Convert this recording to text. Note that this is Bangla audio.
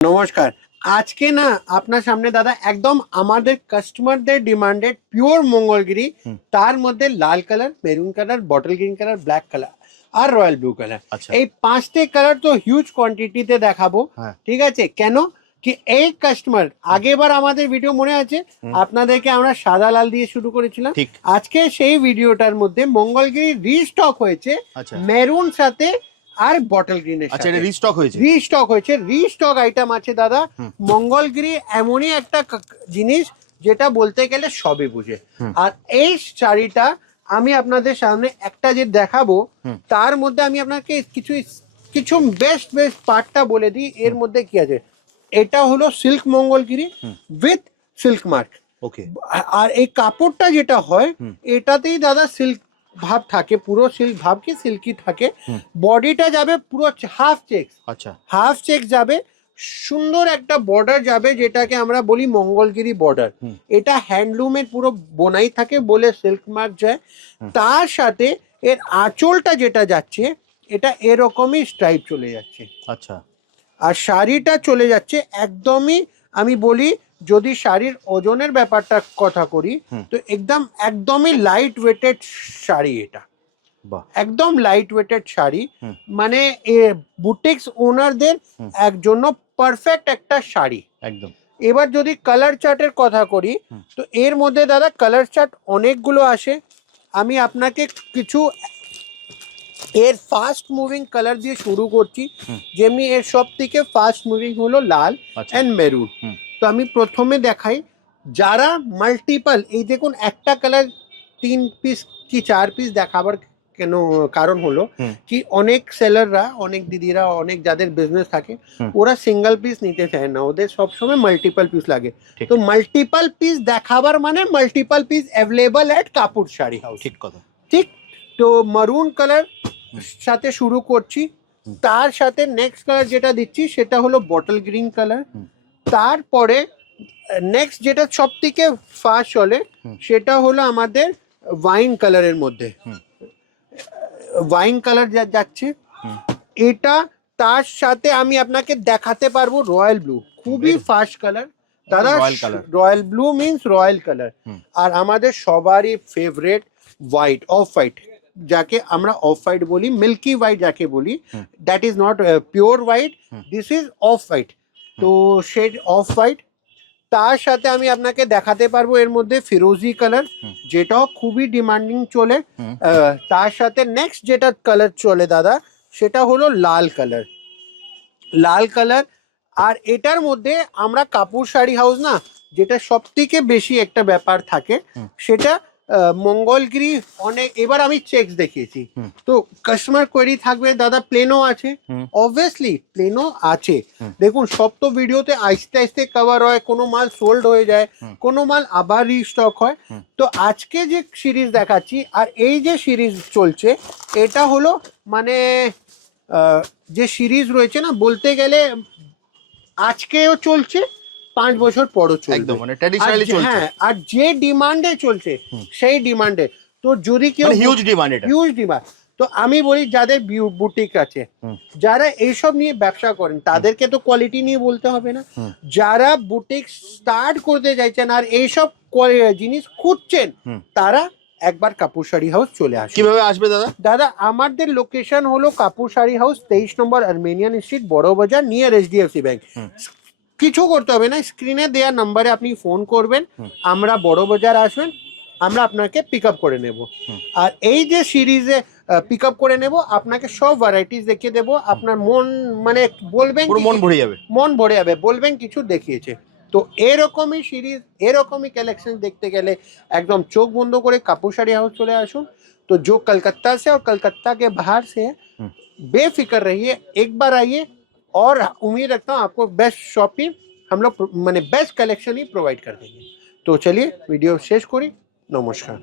নমস্কার। আজকে না আপনার সামনে দাদা একদম আমাদের কাস্টমারদের ডিমান্ডেড পিওর মঙ্গলগিরি, তার মধ্যে লাল colour, maroon colour, bottle green colour, black colour আর রয়্যাল ব্লু কালার। এই পাঁচটে কালার তো হিউজ কোয়ান্টিটিতে দেখাবো। ঠিক আছে, কেন কি এই কাস্টমার আগেবার আমাদের ভিডিও মনে আছে আপনাদেরকে আমরা সাদা লাল দিয়ে শুরু করেছিলাম। আজকে সেই ভিডিওটার মধ্যে মঙ্গলগিরি রিস্টক হয়েছে মেরুন সাথে আর বটল গ্রিনের সাথে। রিস্টক আইটেম আছে দাদা। মঙ্গলগিরি এমনই একটা জিনিস যেটা বলতে গেলে সবে বুঝে। আর এই শাড়িটা আমি আপনাদের সামনে একটা যে দেখাবো তার মধ্যে আমি আপনাকে কিছু বেস্ট পার্টটা বলে দিই। এর মধ্যে কি আছে, এটা হলো silk Mangalagiri with silk mark. Okay, আর এই কাপড়টা যেটা হয় এটাতেই দাদা সিল্ক ভাব থাকে, পুরো সিল্ক ভাব কি সিল্কি থাকে। বডিটা যাবে পুরো হাফ চেক্স। আচ্ছা, হাফ চেক্স যাবে, সুন্দর একটা বর্ডার যাবে যেটাকে আমরা বলি মঙ্গলগিরি বর্ডার। এটা হ্যান্ডলুমের পুরো বোনাই থাকে বলে সিল্ক মার্ক যায়। তার সাথে এর আঁচলটা যেটা যাচ্ছে এটা এরকমই স্ট্রাইপ চলে যাচ্ছে। আচ্ছা, আর শাড়িটা চলে যাচ্ছে একদমই, আমি বলি যদি শাড়ির ওজনের ব্যাপারটা কথা করি তো একদমই লাইট ওয়েটেড শাড়ি। এটা একদম লাইট ওয়েটেড শাড়ি, মানে বুটিক্স ওনারদের জন্য পারফেক্ট একটা শাড়ি একদম। এবার যদি কালার চার্টের কথা করি তো এর মধ্যে দাদা কালার চার্ট অনেকগুলো আসে। আমি আপনাকে কিছু এর ফাস্ট মুভিং কালার দিয়ে শুরু করছি। যেমনি এর সব থেকে ফাস্ট মুভিং হলো লাল এন্ড মেরুন। তো আমি প্রথমে দেখাই যারা মাল্টিপল, এই দেখুন একটা কালার 3 পিস কি 4 পিস দেখাবার কেন কারণ হলো কি অনেক সেলাররা, অনেক দিদিরা, অনেক যাদের বিজনেস থাকে ওরা সিঙ্গেল পিস নিতে চায় না, ওদের সবসময় মাল্টিপল পিস লাগে। তো মাল্টিপল পিস দেখাবার মানে মাল্টিপল পিস অ্যাভেলেবল এট কাপুর শাড়ি হাউস। ঠিক কথা, ঠিক। তো মারুন কালার সাথে শুরু করছি, তার সাথে নেক্সট কালার যেটা দিচ্ছি সেটা হলো বটল গ্রিন কালার। তারপরে নেক্সট যেটা সব থেকে ফাস্ট চলে সেটা হলো আমাদের ওয়াইন কালারের মধ্যে, ওয়াইন কালার যাচ্ছে এটা। তার সাথে আমি আপনাকে দেখাতে পারবো রয়্যাল ব্লু, খুবই ফাস্ট কালার দাদা। Royal blue means royal colour. আর আমাদের সবারই ফেভারিট হোয়াইট, অফ হোয়াইট, যাকে আমরা অফ হোয়াইট বলি, মিল্কি হোয়াইট যাকে বলি। That is not pure white, this is off white. তো শেড অফ হোয়াইট। তার সাথে আমি আপনাকে দেখাতে পারবো এর মধ্যে ফিরোজি কালার, যেটাও খুবই ডিমান্ডিং চলে। তার সাথে নেক্সট যেটা কালার চলে দাদা সেটা হলো লাল কালার। লাল কালার, আর এটার মধ্যে আমরা কাপুর শাড়ি হাউস না, যেটা সব থেকে বেশি একটা ব্যাপার থাকে সেটা মঙ্গলগিরি অনেক। এবার আমি চেকস দেখিয়েছি তো কাস্টমার কোয়েরি থাকবে দাদা প্লেনও আছে, অবভিয়াসলি প্লেনও আছে। দেখুন সব তো ভিডিওতে আস্তে আস্তে কভার হয়, কোনো মাল সোল্ড হয়ে যায়, কোনো মাল আবার রিস্টক হয়। তো আজকে যে সিরিজ দেখাচ্ছি আর এই যে সিরিজ চলছে এটা হলো মানে যে সিরিজ রয়েছে না, বলতে গেলে আজকেও চলছে, 5 বছর পরও চলবে, মানে ট্র্যাডিশনালি চলছে। হ্যাঁ, আর যে ডিমান্ডে চলছে সেই ডিমান্ডে। তো যদি কেউ হিউজ ডিমান্ড, তো আমি বলি যাদের বুটিক আছে, যারা এইসব নিয়ে ব্যবসা করেন তাদেরকে তো কোয়ালিটি নিয়ে বলতে হবে না। যারা বুটিক স্টার্ট করতে চাইছেন আর এইসব জিনিস খুঁজছেন তারা একবার কাপুর শাড়ি হাউস চলে আসে। কিভাবে আসবে দাদা? দাদা আমাদের লোকেশন হলো কাপুর শাড়ি হাউস, 23 নম্বর আর্মেনিয়ান স্ট্রিট, বড় বাজার, নিয়ার HDFC ব্যাংক। কিছু করতে হবে না, স্ক্রিনে দেওয়া নাম্বারে আপনি ফোন করবেন, আমরা বড় বাজার আসবেন, আমরা আপনাকে পিক আপ করে নেব। আর এই যে সিরিজে পিক আপ করে নেব, আপনাকে সব ভ্যারাইটিস দেখিয়ে দেবো। আপনার মন মানে বলবেন মন ভরে যাবে, বলবেন কিছু দেখিয়েছে। তো এরকমই সিরিজ, এরকমই কালেকশন দেখতে গেলে একদম চোখ বন্ধ করে কাপুর শাড়ি हाउस चले आसुन। तो जो कलकत्ता से और कलकत्ता के बाहर से बेफिक्र रहिए, एक बार आइए और उम्मीद रखता हूँ आपको बेस्ट शॉपिंग हम लोग माने बेस्ट कलेक्शन ही प्रोवाइड कर देंगे। तो चलिए वीडियो शेष करी, नमस्कार।